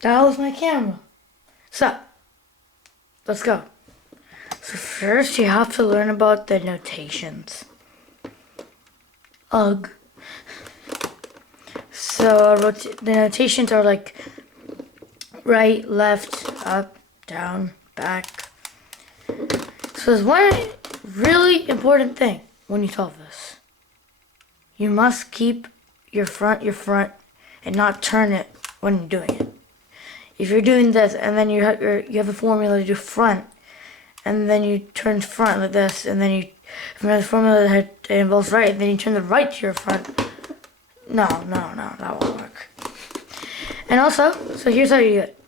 That was my camera. So, let's go. So first you have to learn about the notations. Ugh. So the notations are like right, left, up, down, back. So there's one really important thing when you solve this. You must keep your front, and not turn it when you're doing it. If you're doing this and then you have a formula to do front, and then you turn front like this, and then you the formula that involves right, and then you turn the right to your front. No, that won't work. And also, so here's how you do it.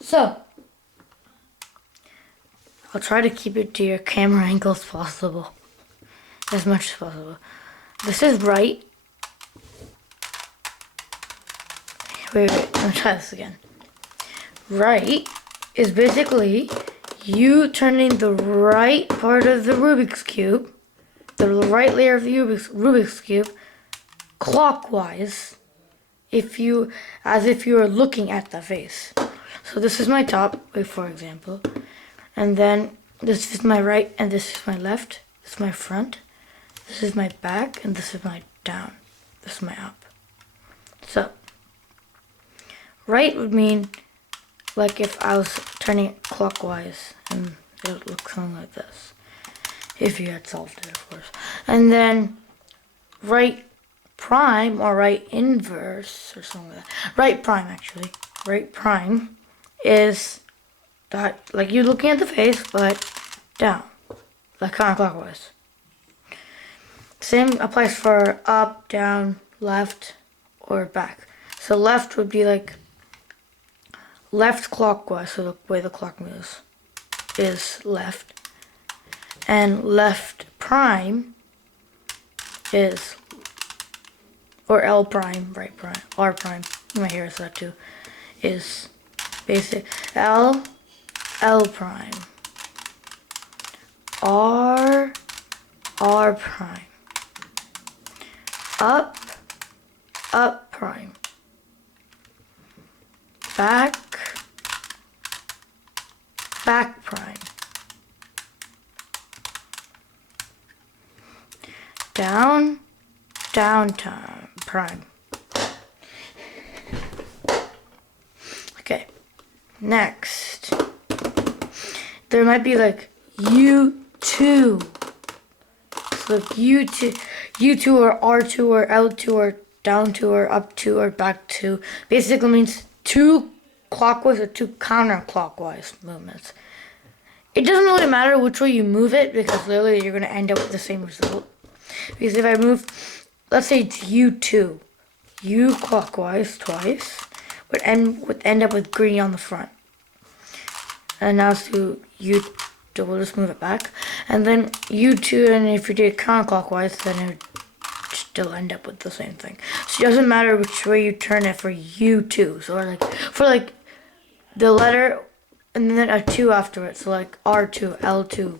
So, I'll try to keep it to your camera angle as possible. As much as possible. This is right. Wait, let me try this again. Right is basically you turning the right part of the Rubik's Cube, the right layer of the Rubik's Cube, clockwise, as if you were looking at the face. So this is my top, for example, and then this is my right, and this is my left, this is my front, this is my back, and this is my down, this is my up. So, right would mean like if I was turning it clockwise, and it would look something like this. If you had solved it, of course. And then right prime or right inverse or something like that. Right prime, actually. Right prime is that, like you're looking at the face, but down, like counterclockwise. Same applies for up, down, left, or back. So left would be like left clockwise, so the way the clock moves is left. And left prime is, or L prime, right prime, R prime, my hair is that too, is basic. L prime, R prime, up prime, back prime, down prime. Okay, next, there might be like U2. So like U2 or R2 or L2 or down 2 or up 2 or back 2 basically means 2 clockwise or 2 counterclockwise movements. It doesn't really matter which way you move it, because literally you're going to end up with the same result. Because if I move, let's say it's U2, U clockwise twice would end up with green on the front. And now let's do U, we'll just move it back. And then U2, and if you do it counterclockwise, then it would still end up with the same thing. So it doesn't matter which way you turn it for U2. So like for like the letter and then a 2 after it. So like R2, L2,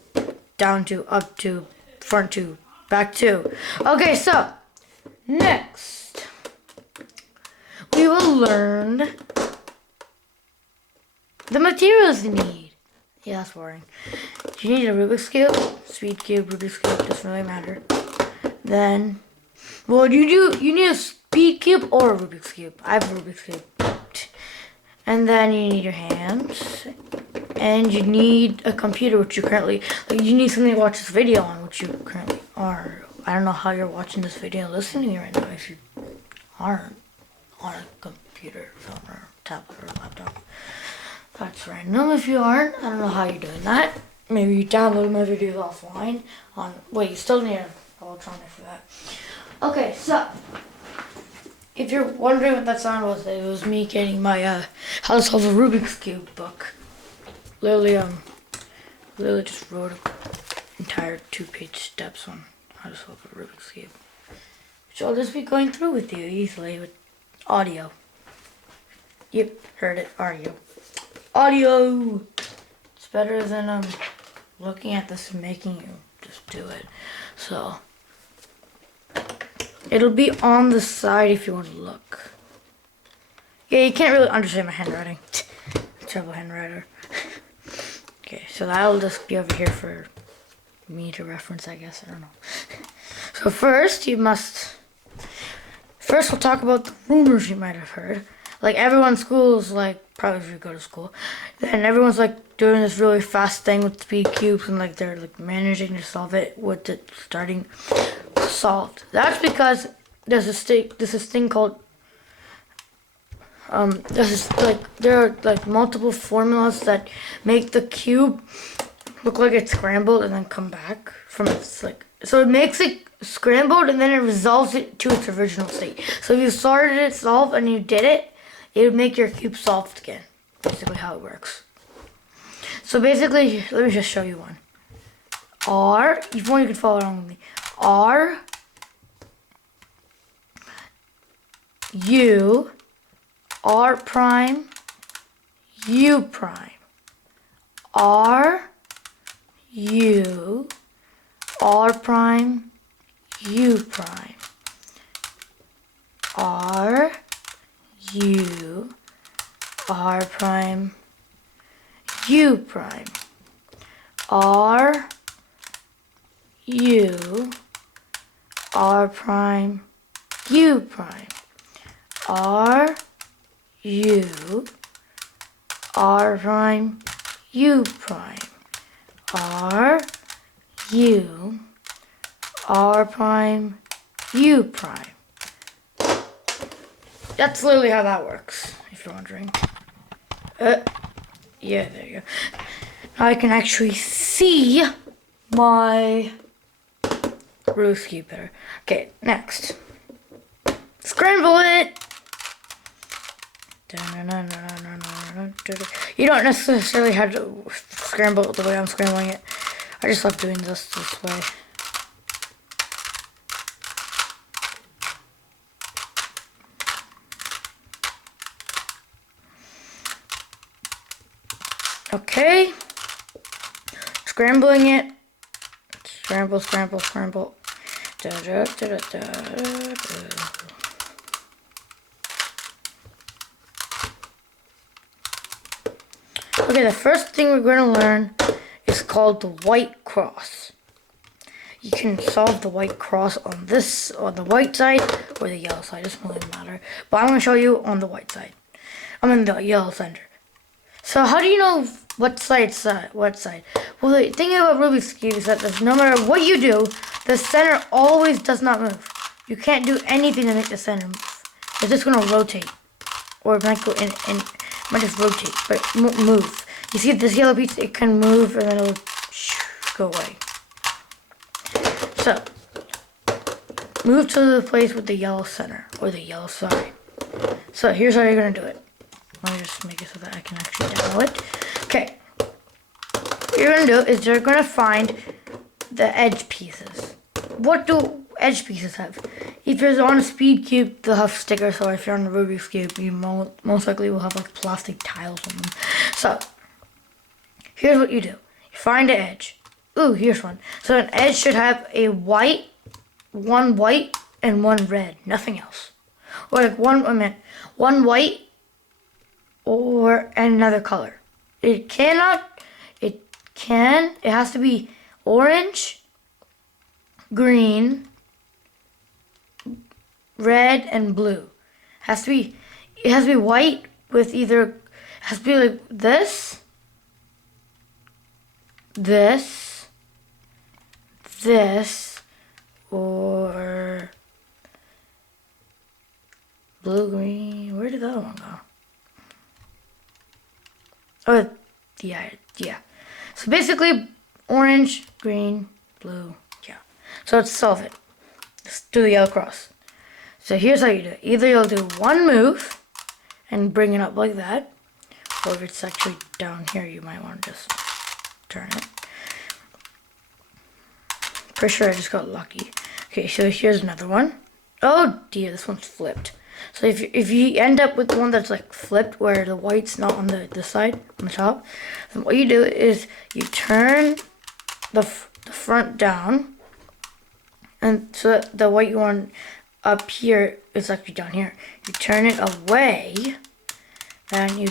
down 2, up 2, front 2, back 2. Okay, so next we will learn the materials you need. Yeah, that's boring. You need a Rubik's Cube, Speed Cube, Rubik's Cube, doesn't really matter. Then, well, you need a Speed Cube or a Rubik's Cube. I have a Rubik's Cube. And then you need your hands. And you need a computer, which you currently, like, you need something to watch this video on, which you currently are. I don't know how you're watching this video and listening to me right now if you aren't on a computer, phone, or tablet, or laptop. That's random. If you aren't, I don't know how you're doing that. Maybe you download my videos offline on, wait, you still need an electronic for that. Okay, so if you're wondering what that sound was, it was me getting my How to Solve a Rubik's Cube book. Literally just wrote an entire 2-page steps on how to solve a Rubik's Cube, which I'll just be going through with you easily with audio. Yep, heard it, audio. It's better than looking at this and making you just do it. So it'll be on the side if you want to look. Yeah, you can't really understand my handwriting. Trouble handwriter. Okay, so that'll just be over here for me to reference, I guess. I don't know. So first we'll talk about the rumors you might have heard. Like everyone's school's like, probably if you go to school, then everyone's like doing this really fast thing with speed cubes and like they're like managing to solve it with it starting solved. That's because there's this thing called there are like multiple formulas that make the cube look like it's scrambled and then come back from its like, so it makes it scrambled and then it resolves it to its original state. So if you started it solved and you did it, it would make your cube solved again. Basically how it works. So basically, let me just show you one. If you can follow along with me. R U R prime U prime. R U R prime U prime. R U R prime U prime. R U R prime U prime. R U R prime U prime. R U R prime U prime. That's literally how that works, if you're wondering. Yeah, there you go. Now I can actually see my Rubik's Cube better. Okay, next. Scramble it! You don't necessarily have to scramble it the way I'm scrambling it. I just love doing this way. Okay. Scrambling it. Scramble, scramble, scramble. Okay, the first thing we're going to learn is called the white cross. You can solve the white cross on the white side or the yellow side. It doesn't really matter. But I'm going to show you on the white side. I'm in the yellow center. So how do you know what side's what side? Well, the thing about Rubik's Cube is that no matter what you do, the center always does not move. You can't do anything to make the center move. It's just going to rotate. Or it might go in, it might just rotate, but it won't move. You see this yellow piece, it can move and then it'll go away. So, move to the place with the yellow center, or the yellow side. So here's how you're going to do it. Let me just make it so that I can actually demo it. Okay. What you're going to do is you're going to find the edge pieces. What do edge pieces have? If you're on a speed cube, they'll have stickers, or if you're on a Rubik's Cube, you most likely will have like plastic tiles on them. So, here's what you do. You find an edge. Ooh, here's one. So an edge should have one white and one red, nothing else. Or like one white or another color. It has to be orange, green, red, and blue. It has to be white with it has to be like this, or blue, green. Where did the other one go? Oh, yeah. So basically, orange, green, blue, yeah. So let's solve it. Let's do the yellow cross. So here's how you do it. Either you'll do one move and bring it up like that, or if it's actually down here, you might want to just turn it. Pretty sure I just got lucky. Okay, so here's another one. Oh dear, this one's flipped. So if you end up with the one that's like flipped, where the white's not on the side, on the top, then what you do is you turn the front down, and so that the white one up here is actually down here. You turn it away, and you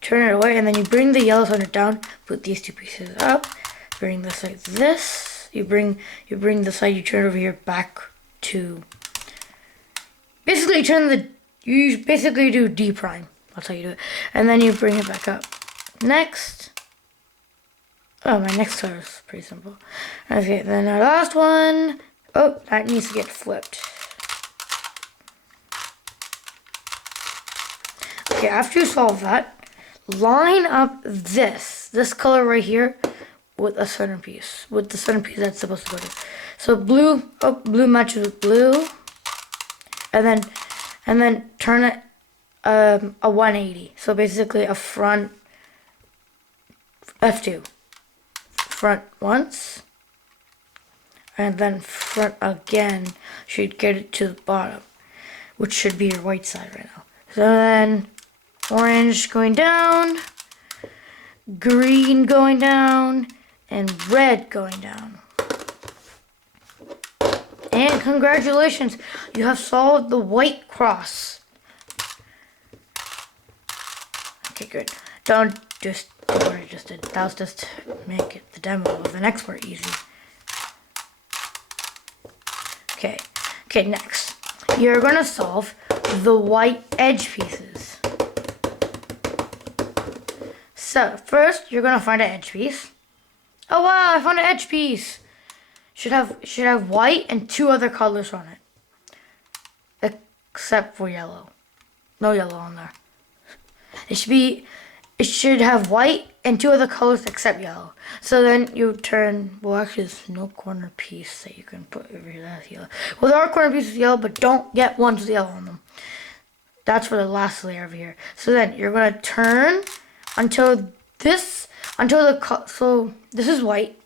turn it away, and then you bring the yellow center down, put these two pieces up, bring this like this, you bring the side you turn over here back to, basically you basically do D prime, that's how you do it, and then you bring it back up. Next, oh, my next color is pretty simple. Okay, then our last one, oh, that needs to get flipped. Okay, after you solve that, line up this color right here with a centerpiece, with the centerpiece that's supposed to go to. So blue, oh, blue matches with blue, and then turn it a 180. So basically a front F2, front once, and then front again. Should get it to the bottom, which should be your white side right now. So then orange going down, green going down, and red going down. And congratulations, you have solved the white cross. Okay, good. Don't just do what I just did. That was just to make it the demo of the next part easy. Okay, next. You're gonna solve the white edge pieces. So first, you're gonna find an edge piece. Oh wow, I found an edge piece. Should have white and two other colors on it, except for yellow. No yellow on there. It should have white and two other colors except yellow. So then you turn. Well, actually, there's no corner piece that you can put over here that's yellow. Well, there are corner pieces yellow, but don't get ones with yellow on them. That's for the last layer over here. So then you're gonna turn so this is white,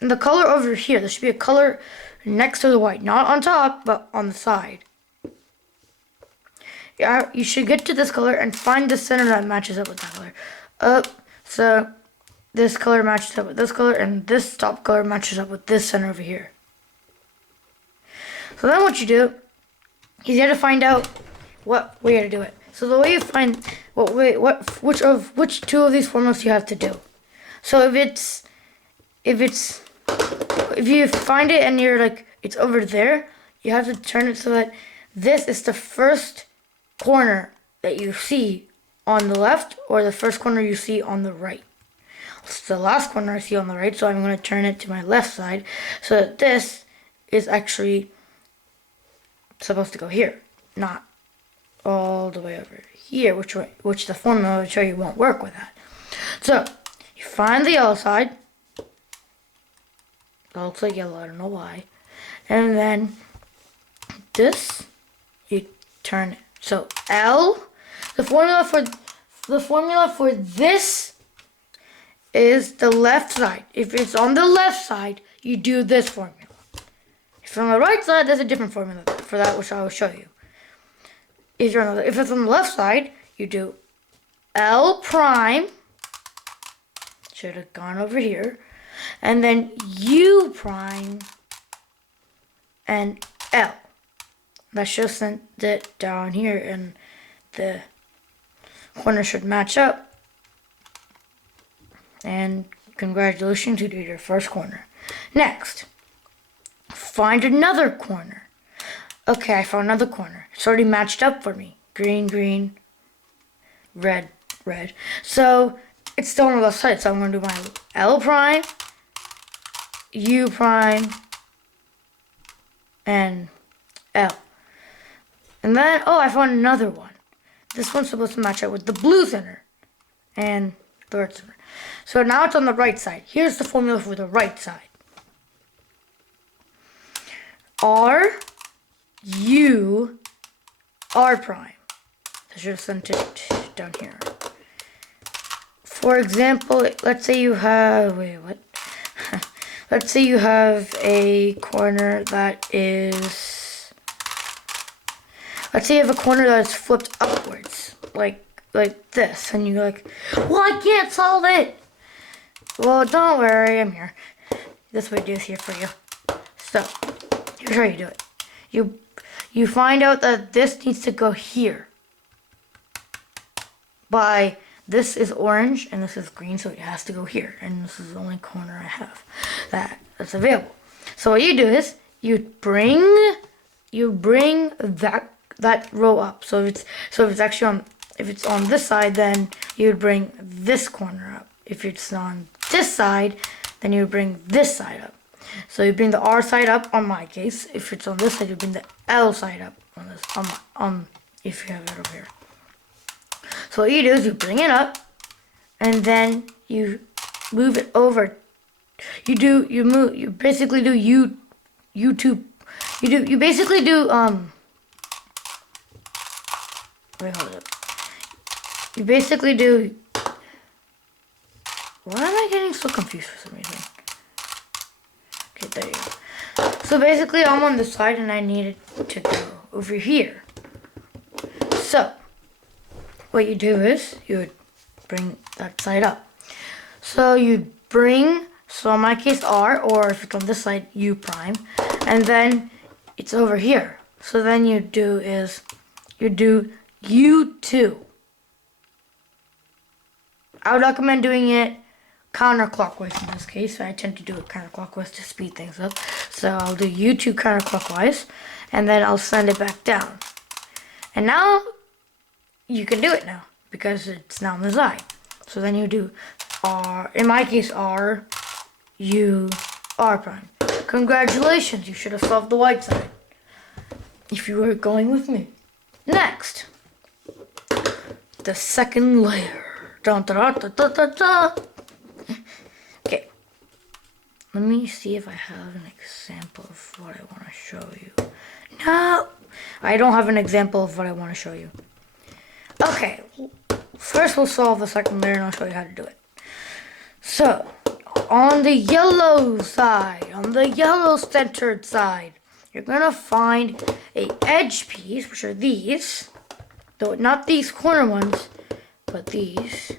and the color over here, there should be a color next to the white, not on top, but on the side. Yeah, you should get to this color and find the center that matches up with that color. So this color matches up with this color, and this top color matches up with this center over here. So then what you do is you have to find out what way to do it. So the way you find which two of these formulas you have to do. So if you find it and you're like it's over there, you have to turn it so that this is the first corner that you see on the left or the first corner you see on the right. It's the last corner I see on the right, so I'm going to turn it to my left side so that this is actually supposed to go here, not all the way over here, which the formula will show you won't work with that. So you find the yellow side. That looks like yellow, I don't know why. And then this, you turn it. So L, the formula for this is the left side. If it's on the left side, you do this formula. If it's on the right side, there's a different formula for that, which I will show you. If it's on the left side, you do L prime. Should have gone over here. And then U prime and L. That should have sent it down here, and the corner should match up. And congratulations, you did your first corner. Next, find another corner. Okay, I found another corner. It's already matched up for me. Green, green, red, red. So it's still on the left side, so I'm going to do my L prime, U prime, and L. And then, oh, I found another one. This one's supposed to match up with the blue center and the red center. So now it's on the right side. Here's the formula for the right side. R, U, R prime. I should have sent it down here. For example, let's say you have, let's say you have a corner that is, let's say you have a corner that is flipped upwards, like this, and you're like, well, I can't solve it. Well, don't worry, I'm here. This video is here for you. So, here's how you do it. You find out that this needs to go here. by, this is orange and this is green, so it has to go here. And this is the only corner I have that's available. So what you do is you bring that row up. So if it's actually if it's on this side, then you would bring this corner up. If it's on this side, then you would bring this side up. So you bring the R side up on my case. If it's on this side, you bring the L side up on this if you have it over here. So what you do is you bring it up, and then you move it over. You basically do YouTube. You basically do wait, hold up. You basically do. Why am I getting so confused for some reason? Okay, there you go. So basically, I'm on this side, and I need it to go over here. So what you do is you would bring that side up. So you bring, so in my case R, or if it's on this side, U prime, and then it's over here. So then you do U2. I would recommend doing it counterclockwise in this case. I tend to do it counterclockwise to speed things up. So I'll do U2 counterclockwise, and then I'll send it back down. And now you can do it now because it's now on the side. So then you do R, in my case R, U, R prime. Congratulations, you should have solved the white side if you were going with me. Next, the second layer. Dun, dun, dun, dun, dun, dun. Okay, let me see if I have an example of what I want to show you. No, I don't have an example of what I want to show you. Okay, first we'll solve the second layer and I'll show you how to do it. So, on the yellow side, on the yellow centered side, you're going to find a edge piece, which are these, though not these corner ones, but these.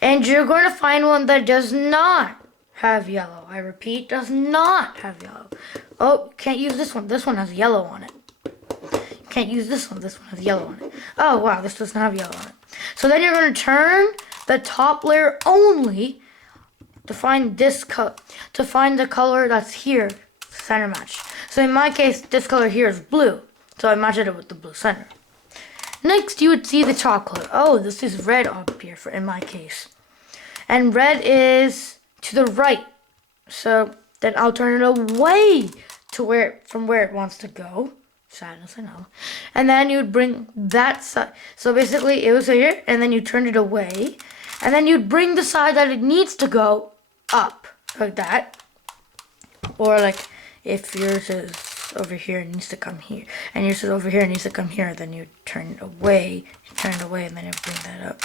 And you're going to find one that does not have yellow. I repeat, does not have yellow. Oh, can't use this one. This one has yellow on it. Can't use this one. This one has yellow on it. Oh wow, this doesn't have yellow on it. So then you're going to turn the top layer only to find this to find the color that's here, center match. So in my case, this color here is blue, so I matched it with the blue center. Next, you would see the top color. Oh, this is red up here in my case, and red is to the right. So then I'll turn it away to from where it wants to go. Sadness, I know. And then you would bring that side. So basically, it was here, and then you turned it away, and then you'd bring the side that it needs to go up, like that. Or like, if yours is over here, it needs to come here, and yours is over here, it needs to come here. Then you turn it away, and then you bring that up.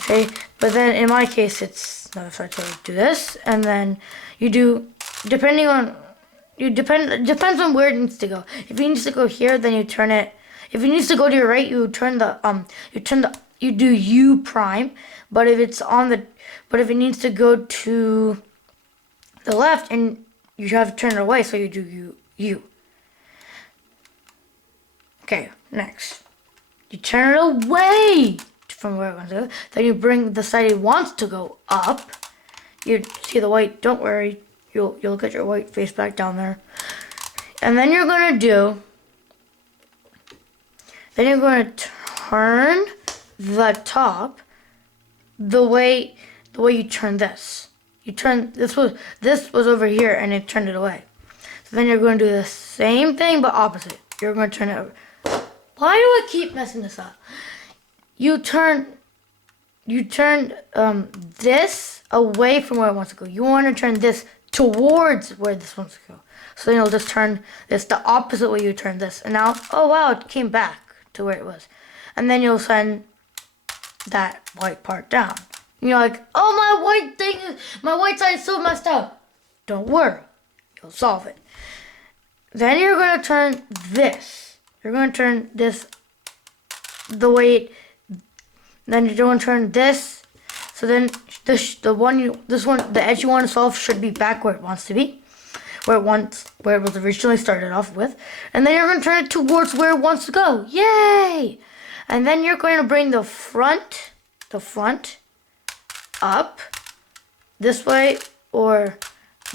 Okay, but then in my case, it's another side. So you do this, and then you do, depending on. It depends on where it needs to go. If it needs to go here, then you turn it. If it needs to go to your right, you do U prime. But if if it needs to go to the left, and you have to turn it away, so you do U. Okay, next. You turn it away from where it wants to go. Then you bring the side it wants to go up. You see the white, don't worry. You'll look at your white face back down there. And then you're going to turn the top the way you turn this. This was over here and it turned it away. So then you're going to do the same thing but opposite. You're going to turn it over. Why do I keep messing this up? You turn this away from where it wants to go. You want to turn this towards where this wants to go. So then you'll just turn this the opposite way you turn this. And now, oh wow, it came back to where it was. And then you'll send that white part down. And you're like, oh, my white side is so messed up. Don't worry, you'll solve it. Then you're going to turn this. You're going to turn this the way then you're going to turn this. So then the edge you want to solve should be back where it wants to be. where it was originally started off with, and then you're going to turn it towards where it wants to go. Yay! And then you're going to bring the front up this way or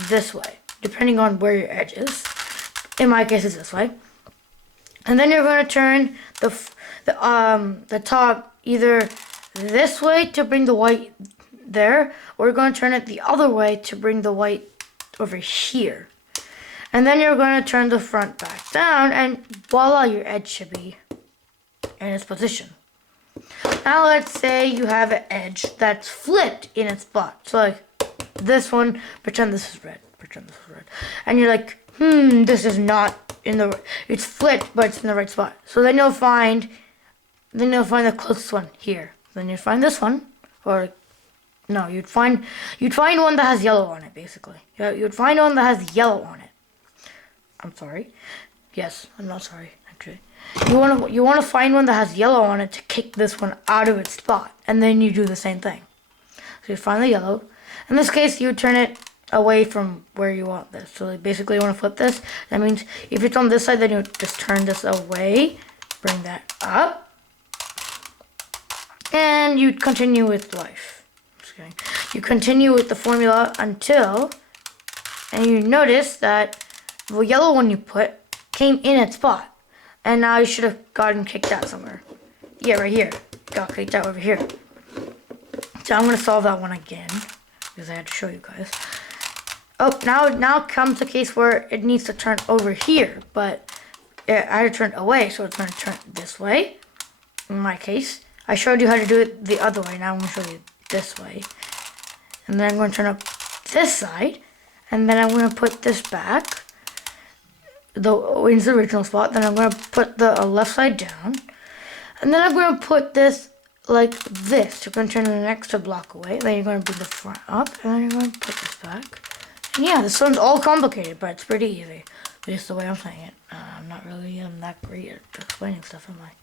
this way, depending on where your edge is. In my case, it's this way. And then you're going to turn the top either this way to bring the white there, or you're going to turn it the other way to bring the white over here. And then you're going to turn the front back down, and voila, your edge should be in its position. Now let's say you have an edge that's flipped in its spot. So like this one, pretend this is red. And you're like, this is not in the, it's flipped, but it's in the right spot. So then you'll find the closest one here. Then you'd find this one, or no, you'd find one that has yellow on it, basically. You'd find one that has yellow on it. I'm sorry. Yes, I'm not sorry, actually. You wanna find one that has yellow on it to kick this one out of its spot, and then you do the same thing. So you find the yellow. In this case, you turn it away from where you want this. So basically, you want to flip this. That means if it's on this side, then you just turn this away, bring that up, and you continue with life. Just kidding. You continue with the formula until, and you notice that the yellow one you put came in its spot. And now you should have gotten kicked out somewhere. Yeah, right here. Got kicked out over here. So I'm going to solve that one again, because I had to show you guys. Oh, now comes the case where it needs to turn over here, but I had to turn away, so it's going to turn this way. In my case, I showed you how to do it the other way. Now I'm going to show you this way. And then I'm going to turn up this side, and then I'm going to put this back in the original spot. Then I'm going to put the left side down, and then I'm going to put this like this. You're going to turn the next block away. Then you're going to bring the front up, and then you're going to put this back. And yeah, this one's all complicated, but it's pretty easy. Just the way I'm saying it. I'm not really that great at explaining stuff, am I?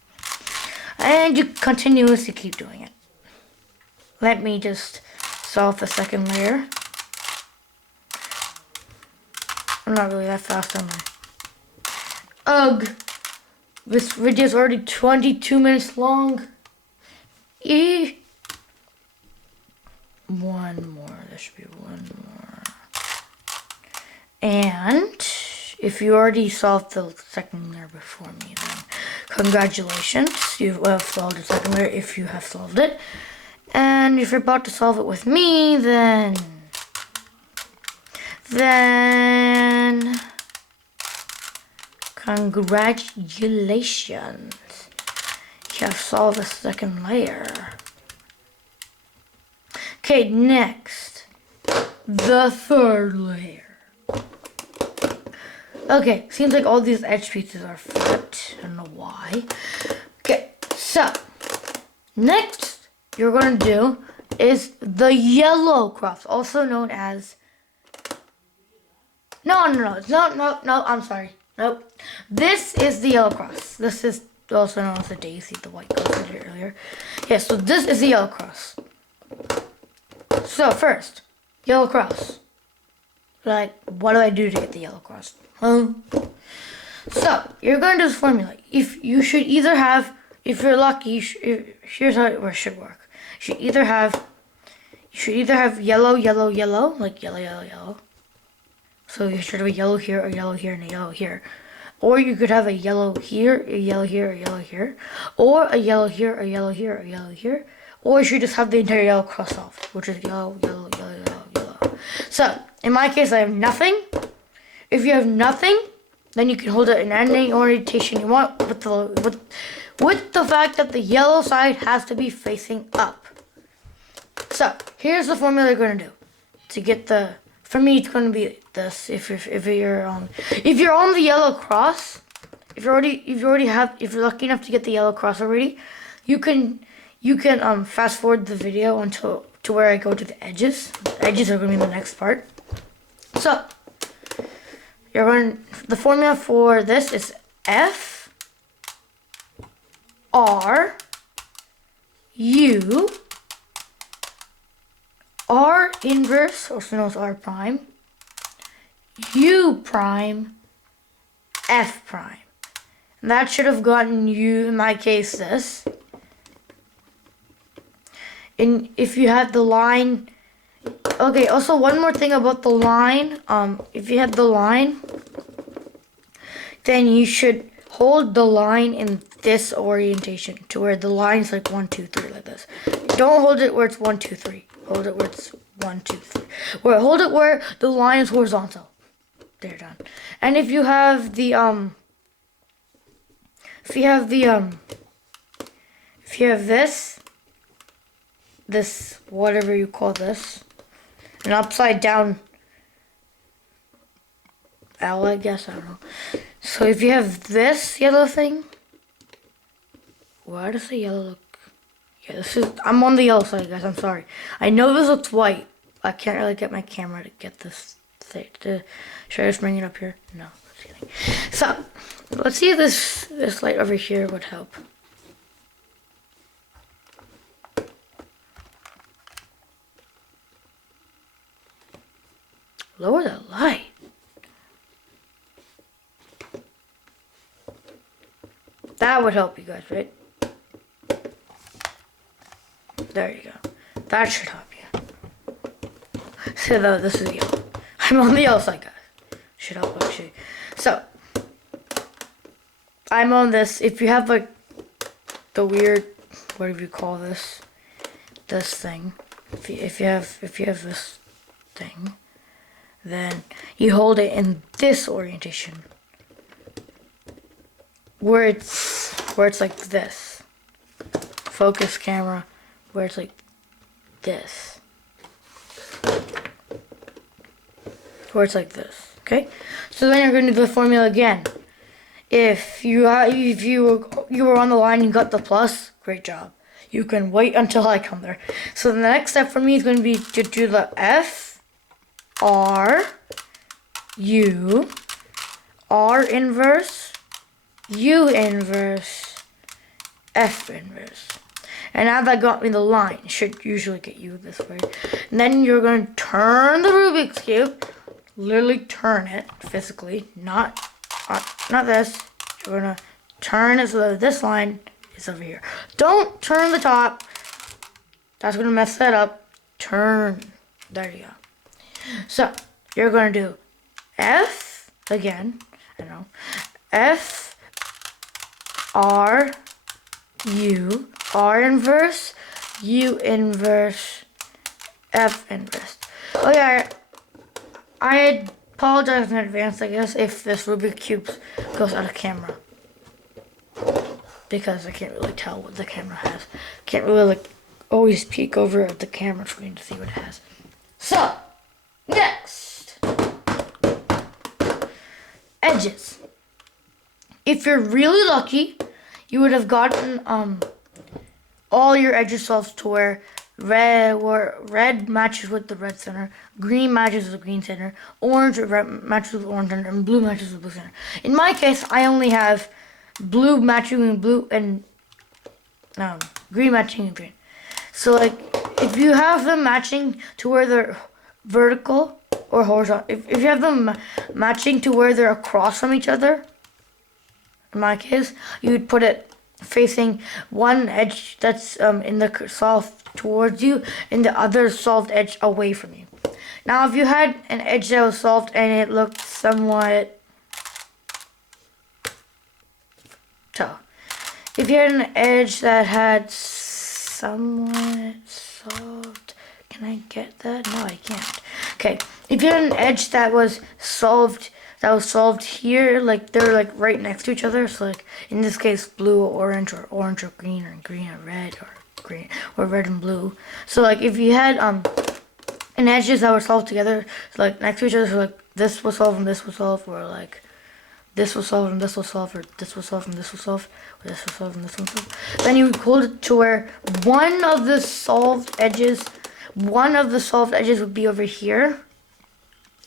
And you continuously keep doing it. Let me just solve the second layer. I'm not really that fast, am I? Ugh. This video is already 22 minutes long. One more. There should be one more. And if you already solved the second layer before me, then congratulations. You have solved the second layer if you have solved it. And if you're about to solve it with me, then congratulations. You have solved the second layer. Okay, next, the third layer. Okay, seems like all these edge pieces are flipped. I don't know why. Okay, so next you're going to do is the yellow cross, also known as... No, I'm sorry. Nope. This is the yellow cross. This is also known as the daisy, the white cross I did earlier. Yeah, so this is the yellow cross. So first, yellow cross. Like, what do I do to get the yellow cross? So you're going to do this formula. If you should either have, if you're lucky, here's how it should work. You should either have yellow, yellow, yellow, like yellow, yellow, yellow. So you should have a yellow here, a yellow here, and a yellow here. Or you could have a yellow here, a yellow here, a yellow here. Or a yellow here, a yellow here, a yellow here. Or you should just have the entire yellow cross off, which is yellow, yellow, yellow, yellow, yellow. So, in my case, I have nothing. If you have nothing, then you can hold it in any orientation you want with the fact that the yellow side has to be facing up. So, here's the formula you're going to do. To get the... For me, it's going to be this. If you're on the yellow cross, if you're lucky enough to get the yellow cross already, you can fast forward the video to where I go to the edges. The edges are going to be the next part. So the formula for this is F R U R inverse, also known as R prime, U prime, F prime. And that should have gotten you, in my case, this. And if you had the line, okay, also one more thing about the line, if you had the line, then you should hold the line in this orientation to where the line's like 1, 2, 3 like this. Don't hold it where it's 1, 2, 3. Hold it where it's 1, 2, 3. Hold it where the line is horizontal. There, done. And if you have the this whatever you call this, an upside down L, I guess, I don't know. So if you have this yellow thing, why does the yellow look? Yeah, this is. I'm on the yellow side, guys. I'm sorry. I know this looks white. I can't really get my camera to get this thing. Should I just bring it up here? No, just kidding. So let's see if this light over here would help. Lower the light. That would help you guys, right? There you go. That should help you. So though, this is yellow. I'm on the yellow side, guys. Should help actually. So I'm on this. If you have like the weird, whatever you call this thing. If you have this thing, then you hold it in this orientation. Where it's like this. Focus camera, where it's like this. Where it's like this. Okay? So then you're gonna do the formula again. If you were on the line and got the plus, great job. You can wait until I come there. So the next step for me is gonna be to do the F, R, U, R inverse, U inverse, F inverse. And now that got me the line. It should usually get you this way. And then you're going to turn the Rubik's Cube. Literally turn it physically. Not this. You're going to turn it so that this line is over here. Don't turn the top. That's going to mess that up. Turn. There you go. So you're going to do F again. I know. F, R, U, R inverse, U inverse, F inverse. Oh yeah, I apologize in advance, I guess, if this Rubik Cube goes out of camera. Because I can't really tell what the camera has. Can't really like always peek over at the camera screen to see what it has. So, next. Edges. If you're really lucky, you would have gotten all your edges solved to where red matches with the red center, green matches with the green center, orange matches with the orange center, and blue matches with the blue center. In my case, I only have blue matching with blue and green matching with green. So like, if you have them matching to where they're vertical or horizontal, if you have them matching to where they're across from each other, in my case, you would put it facing one edge that's in the solved towards you and the other solved edge away from you. Now, if you had an edge that was solved and it looked somewhat tough, if you had an edge that had somewhat solved, can I get that? No, I can't. Okay, if you had an edge that was solved here, like they're like right next to each other, so like in this case blue or orange or green or red or green or red and blue. So like if you had an edges that were solved together, so like next to each other, so like this was solved and this was solved, or like this was solved and this was solved, or this was solved and this was solved, or this was solved and this was solved, then you would hold it to where one of the solved edges would be over here,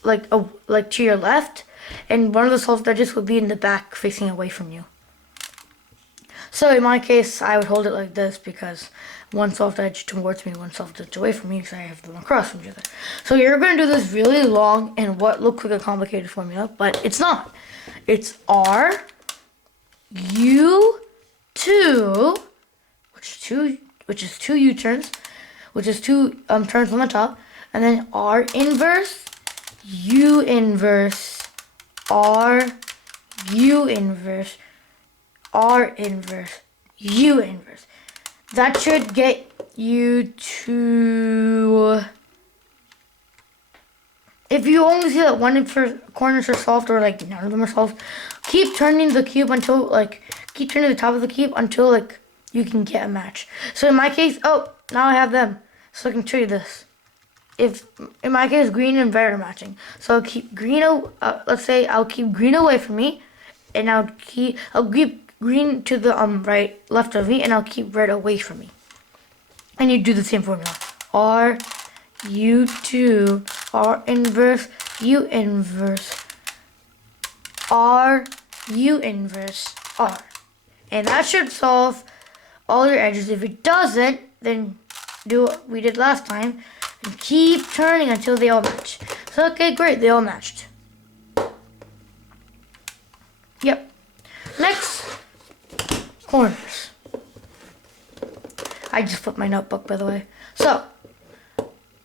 like to your left, and one of the solved edges would be in the back facing away from you. So in my case, I would hold it like this because one soft edge towards me, one soft edge away from me, because I have them across from each other. So you're going to do this really long and what looks like a complicated formula, but it's not. It's R, U, 2, which is two U-turns, which is two turns on the top, and then R inverse, U inverse, R, U inverse, R inverse, U inverse. That should get you to, if you only see that one corners are solved or like none of them are solved, keep turning the cube until keep turning the top of the cube until you can get a match. So in my case, oh, now I have them. So I can show you this. If in my case, green and red are matching. So I'll keep green, let's say I'll keep green away from me, and I'll keep green to the left of me, and I'll keep red away from me. And you do the same formula. R, U2, R inverse, U inverse, R, U inverse, R. And that should solve all your edges. If it doesn't, then do what we did last time and keep turning until they all match. So okay, great, they all matched. Yep. Next, corners. I just flipped my notebook, by the way. So,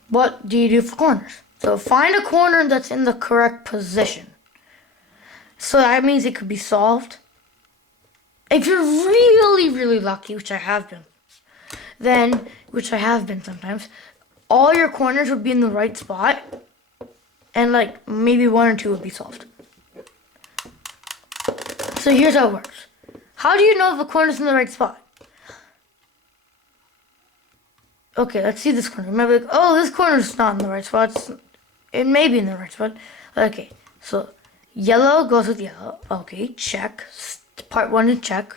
what do you do for corners? So find a corner that's in the correct position. So that means it could be solved. If you're really, really lucky, which I have been sometimes, all your corners would be in the right spot, and maybe one or two would be solved. So here's how it works. How do you know if a corner's in the right spot? Okay, let's see this corner. You might be like, oh, this corner's not in the right spot. It may be in the right spot. Okay, so yellow goes with yellow. Okay, check. Part 1 is check.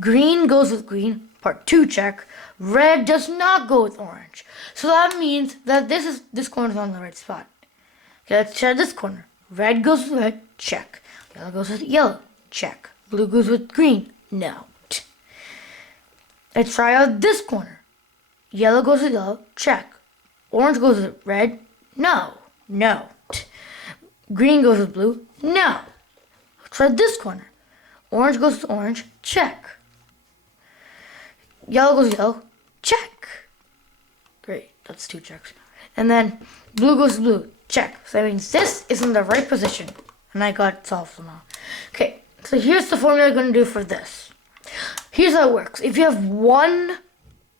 Green goes with green. Part 2, check. Red does not go with orange. So that means that this corner's on the right spot. Okay, let's try this corner. Red goes with red, check. Yellow goes with yellow, check. Blue goes with green, no. Let's try out this corner. Yellow goes with yellow, check. Orange goes with red, no. Green goes with blue, no. Let's try this corner. Orange goes with orange, check. Yellow goes with yellow, check. Great, that's 2 checks. And then blue goes with blue, check. So that means this is in the right position. And I got it solved somehow. Okay, so here's the formula I'm going to do for this. Here's how it works. If you have one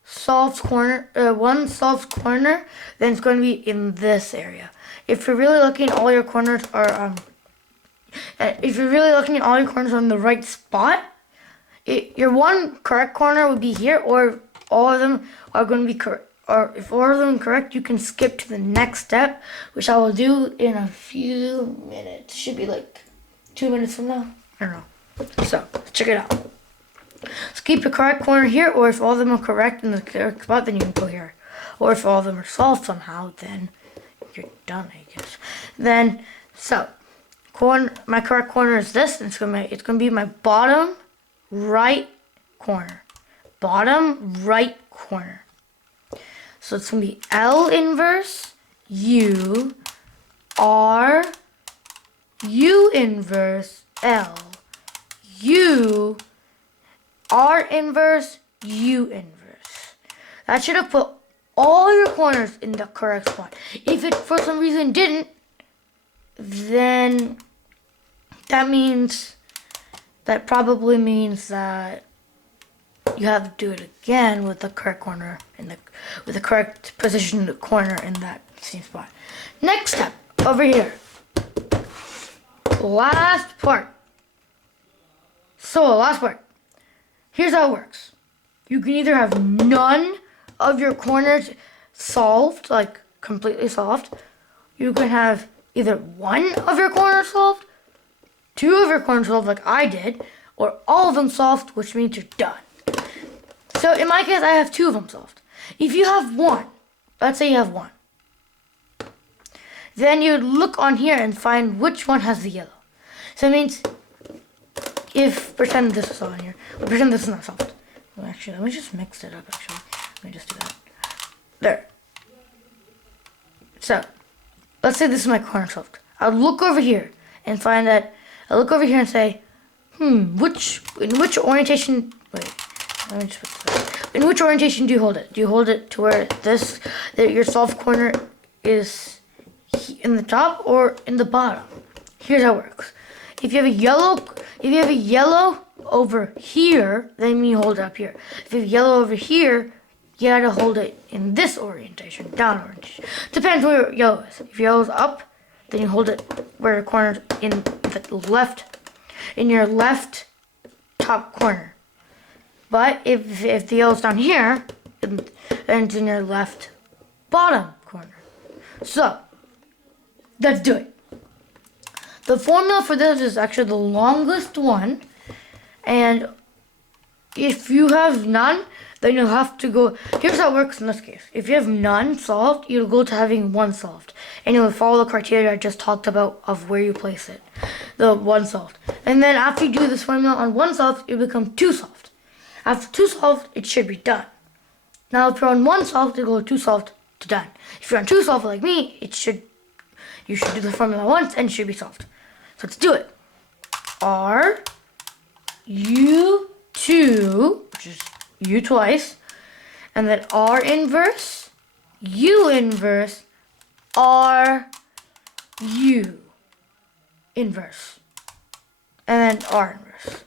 solved corner, then it's going to be in this area. If you're really looking, all your corners are in the right spot, your one correct corner would be here, or all of them are going to be correct. Or if all of them are correct, you can skip to the next step, which I will do in a few minutes. Should be 2 minutes from now. I don't know. So, check it out. So keep your correct corner here, or if all of them are correct in the correct spot, then you can go here. Or if all of them are solved somehow, then you're done, I guess. Then, so, my correct corner is this, and it's gonna be my bottom right corner. Bottom right corner. So it's gonna be L inverse U R U inverse L U R inverse U inverse. That should have put all your corners in the correct spot. If it for some reason didn't, then that probably means that you have to do it again with the correct corner with the correct position in the corner in that same spot. Next step, over here. Last part. So, last part. Here's how it works. You can either have none of your corners solved, completely solved. You can have either one of your corners solved, 2 of your corners solved like I did, or all of them solved, which means you're done. So in my case, I have 2 of them solved. If you have one, let's say you have one, then you look on here and find which one has the yellow. So it means if pretend this is on here, but pretend this is not soft. Well, actually, let me just mix it up. Actually, let me just do that. There. So, let's say this is my corner soft. I'll look over here and find that. I'll look over here and say, in which orientation? Wait, let me just put this. In which orientation do you hold it? Do you hold it to where your soft corner is in the top or in the bottom? Here's how it works. If you have a yellow over here, then you hold it up here. If you have yellow over here, you gotta hold it in this orientation, down orientation. Depends where yellow is. If yellow's up, then you hold it where the corner's in your left top corner. But if the yellow's down here, then it's in your left bottom corner. So, let's do it. The formula for this is actually the longest one, and if you have none, then you'll have to go. Here's how it works in this case. If you have none solved, you'll go to having one solved, and you'll follow the criteria I just talked about of where you place it, the one solved. And then after you do this formula on one solved, it will become two solved. After two solved, it should be done. Now if you're on one solved, it'll go two solved to done. If you're on two solved like me, you should do the formula once and it should be solved. So let's do it. R U2, which is U twice, and then R inverse, U inverse, R U inverse, and then R inverse,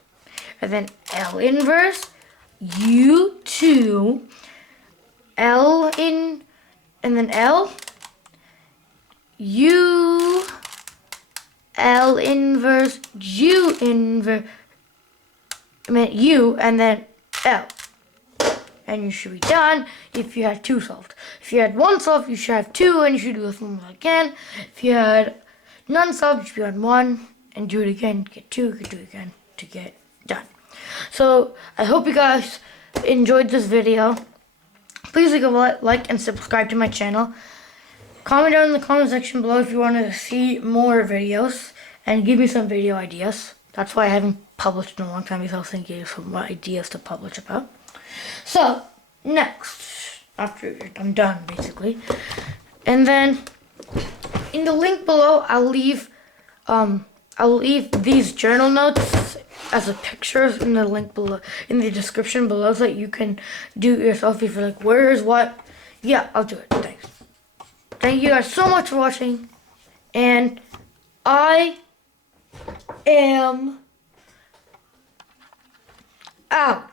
and then L inverse, U2, L in, and then L, U, L inverse, U inverse, U, and then L. And you should be done if you had two solved. If you had one solved, you should have two, and you should do this one again. If you had none solved, you should be on one, and do it again, get two, do it again to get done. So, I hope you guys enjoyed this video. Please leave a like and subscribe to my channel. Comment down in the comment section below if you want to see more videos, and give me some video ideas. That's why I haven't published in a long time, because I was thinking of some ideas to publish about. So, next, after I'm done, basically, and then in the link below, I'll leave these journal notes as a pictures in the link below, in the description below, so that you can do it yourself if you're like, where is what? Yeah, I'll do it. Thanks. Thank you guys so much for watching, and I am out.